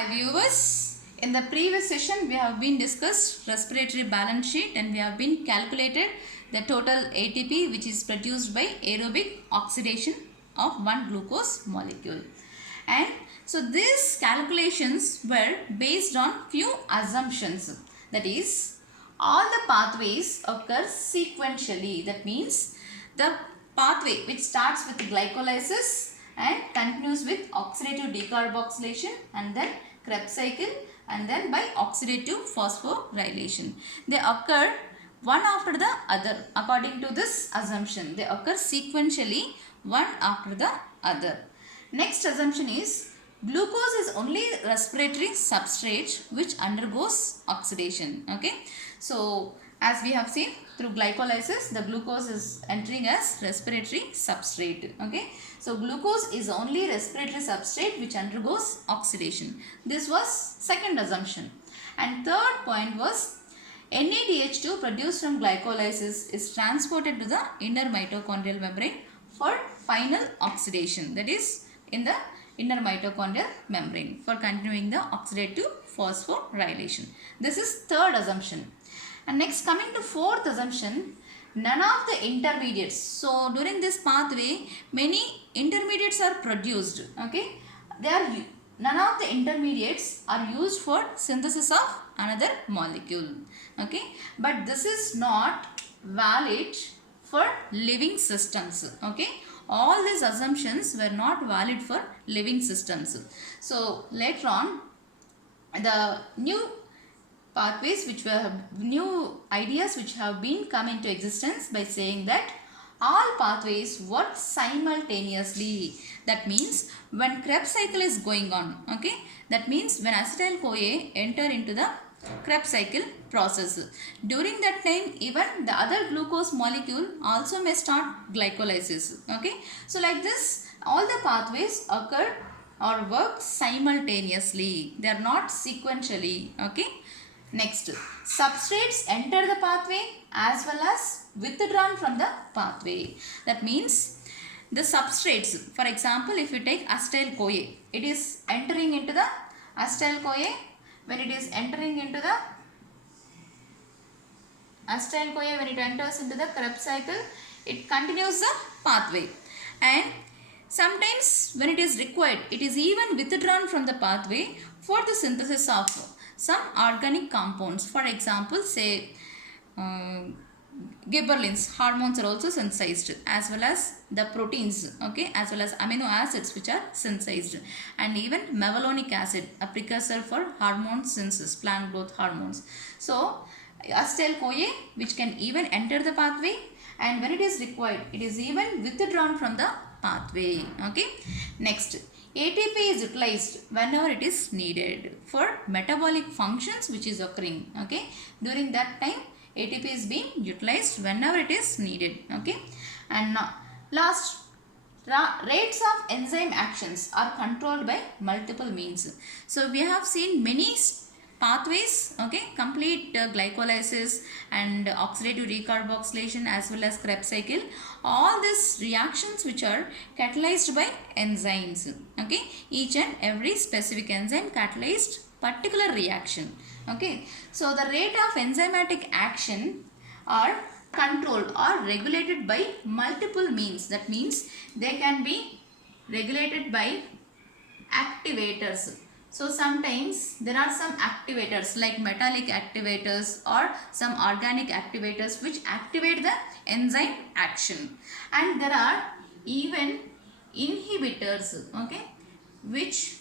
Hi viewers, in the previous session we have been discussed respiratory balance sheet and we have been calculated the total ATP which is produced by aerobic oxidation of one glucose molecule. And so these calculations were based on few assumptions, that is all the pathways occur sequentially. That means the pathway which starts with glycolysis and continues with oxidative decarboxylation and then Krebs cycle and then by oxidative phosphorylation. They occur one after the other according to this assumption. They occur sequentially one after the other. Next assumption is glucose is only respiratory substrate which undergoes oxidation. Okay. So as we have seen, through glycolysis the glucose is entering as respiratory substrate. Okay. So glucose is only respiratory substrate which undergoes oxidation. This was second assumption. And third point was NADH2 produced from glycolysis is transported to the inner mitochondrial membrane for final oxidation. That is in the inner mitochondrial membrane for continuing the oxidative phosphorylation. This is third assumption. And next, coming to fourth assumption, none of the intermediates. So during this pathway, many intermediates are produced. Okay, none of the intermediates are used for synthesis of another molecule. Okay, but this is not valid for living systems. Okay, all these assumptions were not valid for living systems. So later on, the new pathways which were new ideas which have been come into existence by saying that all pathways work simultaneously. That means when Krebs cycle is going on, okay, that means when acetyl-CoA enter into the Krebs cycle process, during that time even the other glucose molecule also may start glycolysis. Okay, so like this all the pathways occur or work simultaneously, they are not sequentially. Okay. Next, substrates enter the pathway as well as withdrawn from the pathway. That means the substrates, for example, if you take acetyl-CoA, it is entering into the acetyl-CoA. When it is entering into the acetyl-CoA, when it enters into the Krebs cycle, it continues the pathway. And sometimes when it is required, it is even withdrawn from the pathway for the synthesis of some organic compounds. For example, say gibberellins, hormones are also synthesized, as well as the proteins, okay, as well as amino acids which are synthesized, and even mevalonic acid, a precursor for hormone synthesis, plant growth hormones. So acetyl-CoA which can even enter the pathway, and when it is required, it is even withdrawn from the pathway. Okay. Next, ATP is utilized whenever it is needed for metabolic functions which is occurring. Okay, during that time ATP is being utilized whenever it is needed. Okay, and now last, rates of enzyme actions are controlled by multiple means. So we have seen many pathways, okay, complete glycolysis and oxidative decarboxylation as well as Krebs cycle. All these reactions which are catalyzed by enzymes. Okay, each and every specific enzyme catalyzed particular reaction. Okay, so the rate of enzymatic action are controlled or regulated by multiple means. That means they can be regulated by activators. So sometimes there are some activators like metallic activators or some organic activators which activate the enzyme action, and there are even inhibitors, okay, which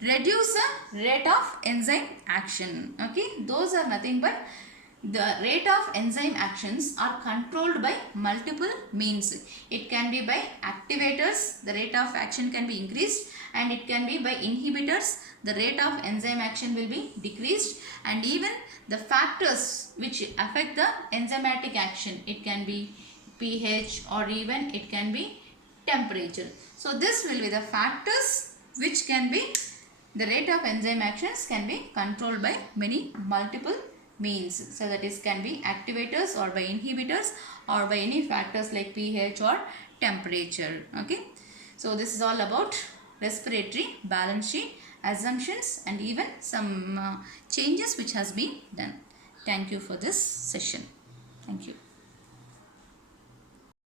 reduce the rate of enzyme action. Okay, those are nothing but the rate of enzyme actions are controlled by multiple means. It can be by activators, the rate of action can be increased, and it can be by inhibitors, the rate of enzyme action will be decreased, and even the factors which affect the enzymatic action, it can be pH or even it can be temperature. So this will be the factors which can be, the rate of enzyme actions can be controlled by many multiple means. So that is can be activators or by inhibitors or by any factors like pH or temperature. Okay. So this is all about respiratory balance sheet, assumptions, and even some changes which has been done. Thank you for this session. Thank you.